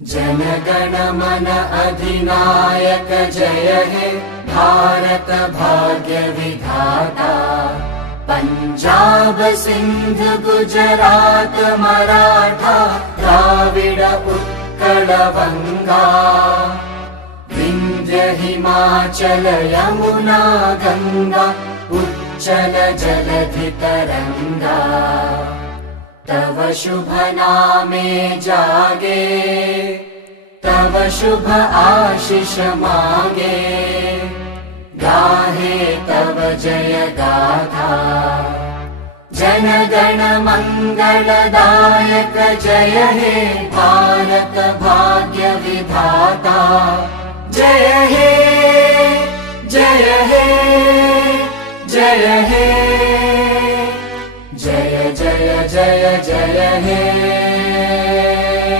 जनगण मन अधिनायक जय हे भारत भाग्य विधाता। पंजाब सिंध गुजरात मराठा द्राविड उत्कल बंगा। विंध्य हिमाचल यमुना गंगा उच्चल जलधि तरंगा। तव शुभ नामे जागे तव शुभ आशीष मागे। गाहे तव जय गाथा जनगण मंगलदायक जय हे भारत भाग्य विधाता। जय हे जय हे जय हे जय जय जय जय हे।